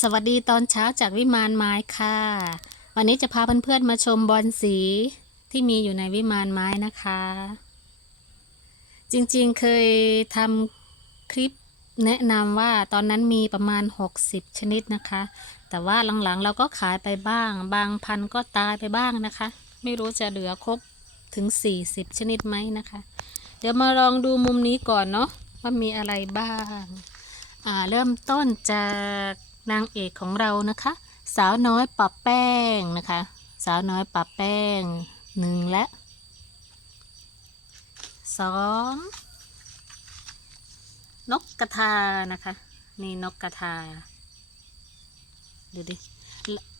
สวัสดีตอนเช้าจากวิมานไม้ค่ะ วันนี้จะพาเพื่อนๆมาชมบอลสีที่มีอยู่ในวิมานไม้นะคะ จริงๆเคยทำคลิปแนะนำว่าตอนนั้นมีประมาณ 60 ชนิดนะคะ แต่ว่าหลังๆเราก็ขายไปบ้าง บางพันก็ตายไปบ้างนะคะ ไม่รู้จะเหลือครบถึง 40 ชนิดไหมนะคะ เดี๋ยวมาลองดูมุมนี้ก่อนเนาะว่ามีอะไรบ้าง อ่าเริ่มต้นจาก นางเอกของเรานะคะ สาวน้อยปะแป้งนะคะ สาวน้อยปะแป้งหนึ่งและสองนกกระทานะคะ นี่นกกระทาดูดิ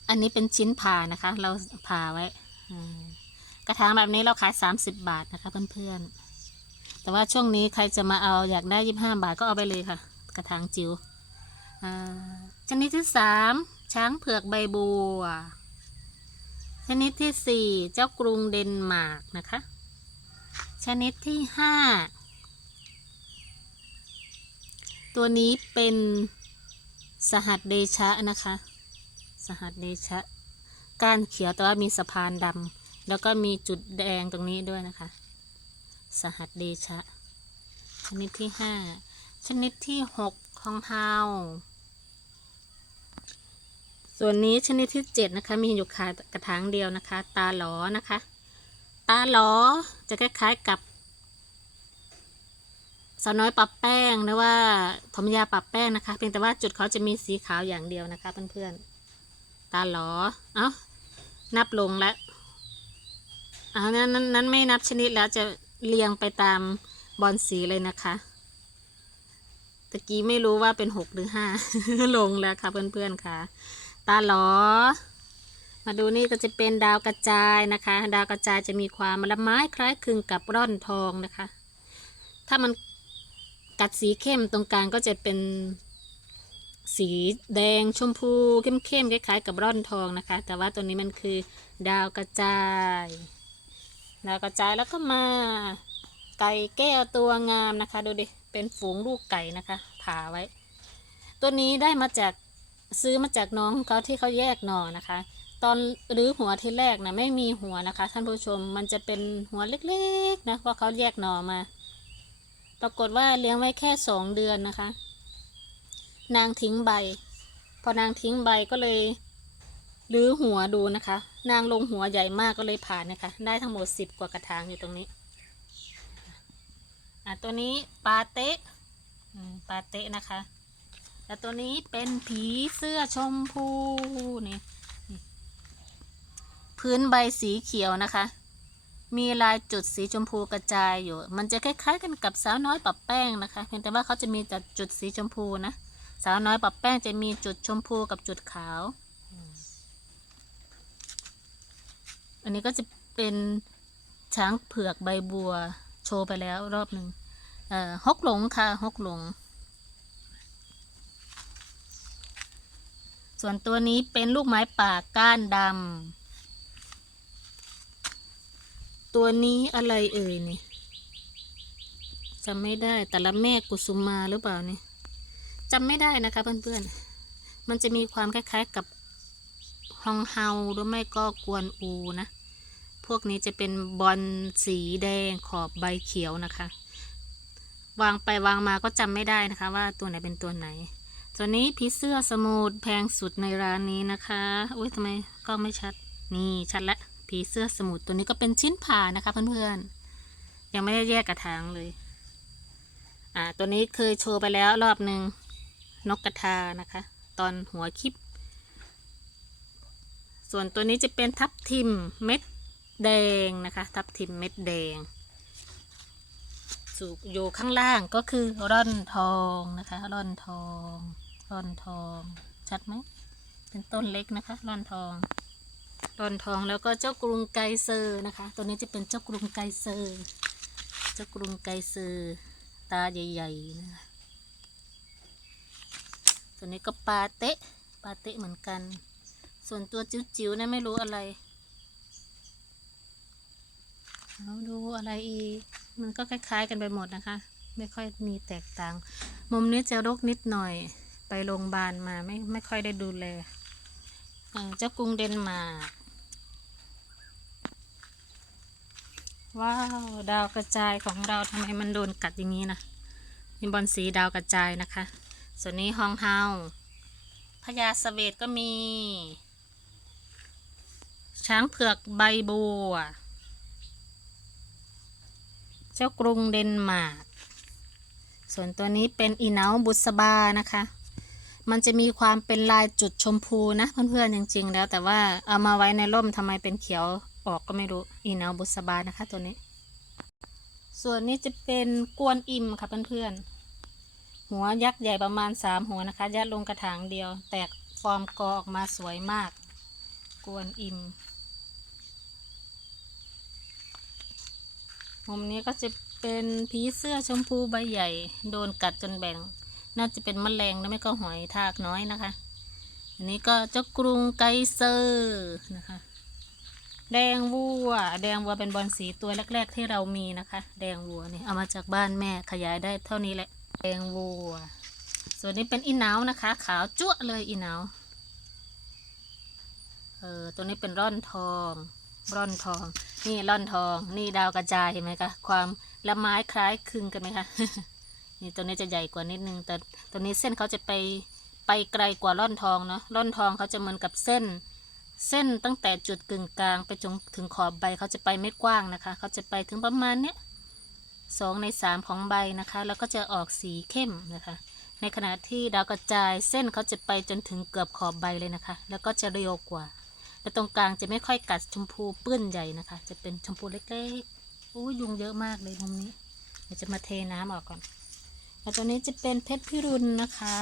อันนี้เป็นชิ้นผ่านะคะ เราผ่าไว้กระถางแบบนี้เราขาย 30 บาทนะคะเพื่อนๆ แต่ว่าช่วงนี้ใครจะมาเอาอยากได้ยี่ห้าบาทก็เอาไปเลยค่ะ กระถางจิ๋วอ่า ชนิดที่สามช้างเผือกใบบัว ชนิดที่สี่เจ้ากรุงเดนมาร์กนะคะ ชนิดที่ห้าตัวนี้เป็นสหัสเดชะนะคะ สหัสเดชะก้านเขียวแต่ว่ามีสะพานดำแล้วก็มีจุดแดงตรงนี้ด้วยนะคะ สหัสเดชะ ชนิดที่ห้าชนิดที่หกของเฮา ส่วนนี้ชนิดที่เจ็ดนะคะมีอยู่ขากระถางเดียวนะคะ ตาหลอนะคะ ตาหลอจะคล้ายๆกับสาวน้อยปรับแป้งหรือว่าถมยาปรับแป้งนะคะ เพียงแต่ว่าจุดเขาจะมีสีขาวอย่างเดียวนะคะเพื่อนๆตาหลอเอ้านับลงแล้วอ่านั้นนั้นนั้นไม่นับชนิดแล้วจะเรียงไปตามบอลสีเลยนะคะตะกี้ไม่รู้ว่าเป็นหกหรือห้าลงแล้วค่ะเพื่อนๆค่ะ ตาหลอ มาดูนี่ก็จะเป็นดาวกระจายนะคะ ดาวกระจายจะมีความละไม้คล้ายคลึงกับร่อนทองนะคะ ถ้ามันกัดสีเข้มตรงกลางก็จะเป็นสีแดงชมพูเข้มๆคล้ายๆกับร่อนทองนะคะ แต่ว่าตัวนี้มันคือดาวกระจาย ดาวกระจายแล้วก็มาไก่แก้วตัวงามนะคะ ดูดิ เป็นฝูงลูกไก่นะคะผ่าไว้ ตัวนี้ได้มาจาก ซื้อมาจากน้องเขาที่เขาแยกหน่อนะคะ ตอนรื้อหัวที่แรกนะไม่มีหัวนะคะ ท่านผู้ชมมันจะเป็นหัวเล็กๆนะเพราะเขาแยกหน่อมา ปรากฏว่าเลี้ยงไว้แค่สองเดือนนะคะ นางทิ้งใบ พอนางทิ้งใบก็เลยรื้อหัวดูนะคะ นางลงหัวใหญ่มากก็เลยผ่านนะคะ ได้ทั้งหมดสิบกว่ากระถางอยู่ตรงนี้อะตัวนี้ปาเตะปาเตะนะคะ แล้วตัวนี้เป็นผีเสื้อชมพูนี่พื้นใบสีเขียวนะคะ มีลายจุดสีชมพูกระจายอยู่ มันจะคล้ายๆ กันกับสาวน้อยปับแป้งนะคะ เพียงแต่ว่าเขาจะมีแต่จุดสีชมพูนะ สาวน้อยปับแป้งจะมีจุดชมพูกับจุดขาว อันนี้ก็จะเป็นช้างเผือกใบบัว โชว์ไปแล้วรอบหนึ่งฮกหลงค่ะ ฮกหลง ส่วนตัวนี้เป็นลูกไม้ป่าก้านดำ ตัวนี้อะไรเอ่ยนี่จำไม่ได้แต่ละแม่กุสุมาหรือเปล่านี่จำไม่ได้นะคะเพื่อนๆ มันจะมีความคล้ายๆกับฮองเฮาหรือไม่ก็กวนอูนะ พวกนี้จะเป็นบอลสีแดงขอบใบเขียวนะคะ วางไปวางมาก็จำไม่ได้นะคะว่าตัวไหนเป็นตัวไหน ตัวนี้ผีเสื้อสมุดแพงสุดในร้านนี้นะคะอุ้ยทำไมกล้องไม่ชัด นี่ชัดละผีเสื้อสมุดตัวนี้ก็เป็นชิ้นผ่านะคะเพื่อนๆ ยังไม่ได้แยกกระถางเลย อ่า ตัวนี้เคยโชว์ไปแล้วรอบหนึ่งนกกระทานะคะ ตอนหัวคลิป ส่วนตัวนี้จะเป็นทับทิมเม็ดแดงนะคะ ทับทิมเม็ดแดงสูกอยู่ข้างล่างก็คือร่อนทองนะคะ ร่อนทอง ร่อนทอง ชัดไหม เป็นต้นเล็กนะคะ ร่อนทอง ร่อนทองแล้วก็เจ้ากรุงไกเซอร์นะคะ ตัวนี้จะเป็นเจ้ากรุงไกเซอร์ เจ้ากรุงไกเซอร์ตาใหญ่ๆนะคะตัวนี้ก็ปาเตะ ปาเตะเหมือนกัน ส่วนตัวจิ๋วๆนะไม่รู้อะไรเราดูอะไรอีก มันก็คล้ายๆกันไปหมดนะคะ ไม่ค่อยมีแตกต่าง มุมนี้จะรกนิดหน่อย โรงพยาบาลมาไม่ไม่ค่อยได้ดูแลเจ้ากรุงเดนมาร์กว้าวดาวกระจายของเราทำไมมันโดนกัดอย่างนี้นะมีบอลสีดาวกระจายนะคะ ส่วนนี้ฮองเฮาพญาสเวตก็มี ช้างเผือกใบบัว เจ้ากรุงเดนมาร์กส่วนตัวนี้เป็นอีเนาบุษบานะคะ มันจะมีความเป็นลายจุดชมพูนะเพื่อนๆจริง ๆ แล้ว แต่ว่าเอามาไว้ในร่มทำไมเป็นเขียวออกก็ไม่รู้อีเนาบุษบานะคะตัวนี้ ส่วนนี้จะเป็นกวนอิมค่ะเพื่อนๆหัวยักษ์ใหญ่ประมาณสามหัวนะคะ ยัดลงกระถางเดียว แตกฟอร์มกอออกมาสวยมาก กวนอิมมุมนี้ก็จะเป็นผีเสื้อชมพูใบใหญ่ โดนกัดจนแบ่ง น่าจะเป็นมแมลงแล้วไม่ก็หอยทากน้อยนะคะ อันนี้ก็เจ้ากรุงไกเซอร์นะคะ แดงวัว แดงวัวเป็นบอลสีตัวแรก ๆ ที่เรามีนะคะ แดงวัวนี่เอามาจากบ้านแม่ขยายได้เท่านี้แหละ แดงวัว ส่วนนี้เป็นอีเหนาวนะคะ ขาวจั่วเลยอีเหนาวเออตัวนี้เป็นร่อนทองร่อนทอง นี่ร่อนทอง นี่ดาวกระจายเห็นไหมคะ ความละไม้คล้ายคลึงกันไหมคะ นี่ตัวนี้จะใหญ่กว่านิดนึง แต่ตัวนี้เส้นเขาจะไปไปไกลกว่าร่อนทองเนาะร่อนทองเขาจะเหมือนกับเส้น เส้นตั้งแต่จุดกึ่งกลางไปจนถึงขอบใบเขาจะไปไม่กว้างนะคะ เขาจะไปถึงประมาณเนี้ยสองในสามของใบนะคะ แล้วก็จะออกสีเข้มนะคะ ในขณะที่ดาวกระจายเส้นเขาจะไปจนถึงเกือบขอบใบเลยนะคะ แล้วก็จะเรียวกว่า และตรงกลางจะไม่ค่อยกัดชมพูเปื้อนใหญ่นะคะ จะเป็นชมพูเล็กๆโอ้ยยุงเยอะมากเลยมุมนี้เดี๋ยวจะมาเทน้ำออกก่อน แล้วตัวนี้จะเป็นเพชรพิรุณนะคะ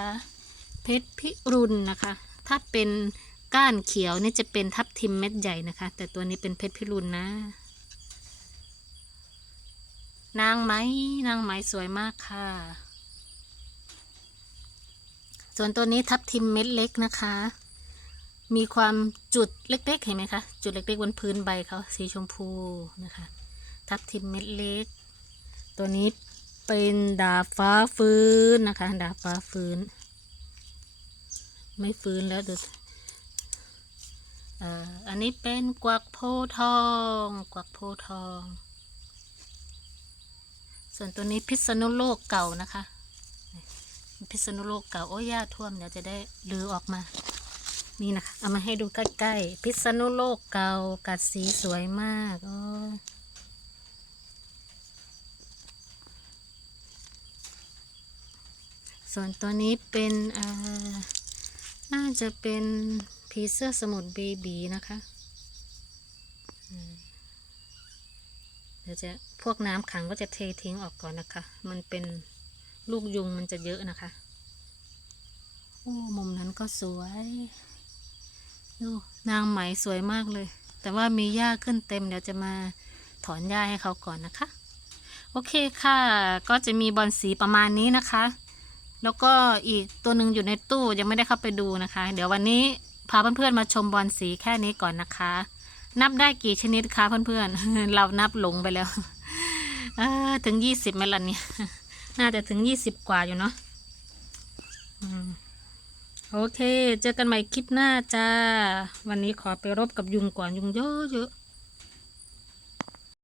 เพชรพิรุณนะคะ ถ้าเป็นก้านเขียวนี่จะเป็นทับทิมเม็ดใหญ่นะคะ แต่ตัวนี้เป็นเพชรพิรุณนะ นางไหมนางไหมสวยมากค่ะ ส่วนตัวนี้ทับทิมเม็ดเล็กนะคะ มีความจุดเล็กๆเห็นไหมคะ จุดเล็กๆบนพื้นใบเขาสีชมพูนะคะ ทับทิมเม็ดเล็ก ตัวนี้ เป็นดาบฟ้าฟื้นนะคะ ดาบฟ้าฟื้น ไม่ฟื้นแล้วดูอันนี้เป็นกวักโพทอง กวักโพทอง ส่วนตัวนี้พิษณุโลกเก่านะคะ พิษณุโลกเก่าโอ้ยหญ้าท่วมเดี๋ยวจะได้ลือออกมา นี่นะคะ เอามาให้ดูใกล้ๆ พิษณุโลกเก่ากัดสีสวยมากโอ้ ส่วนตัวนี้เป็นเอ่อน่าจะเป็นผีเสื้อสมุทรเบบีนะคะเดี๋ยวจะพวกน้ำขังก็จะเททิ้งออกก่อนนะคะ มันเป็นลูกยุงมันจะเยอะนะคะ โอ้มุมนั้นก็สวยดูนางไหมสวยมากเลย แต่ว่ามีหญ้าขึ้นเต็มเดี๋ยวจะมาถอนหญ้าให้เขาก่อนนะคะ โอเคค่ะ ก็จะมีบอลสีประมาณนี้นะคะ แล้วก็อีกตัวหนึ่งอยู่ในตู้ยังไม่ได้เข้าไปดูนะคะ เดี๋ยววันนี้พาเพื่อนๆมาชมบอลสีแค่นี้ก่อนนะคะ นับได้กี่ชนิดคะเพื่อนๆ เรานับหลงไปแล้วถึงยี่สิบไหมล่ะเนี่ยน่าจะถึงยี่สิบกว่าอยู่เนาะโอเค เจอกันใหม่คลิปหน้าจ้า วันนี้ขอไปรบกับยุงก่อนยุงเยอะๆ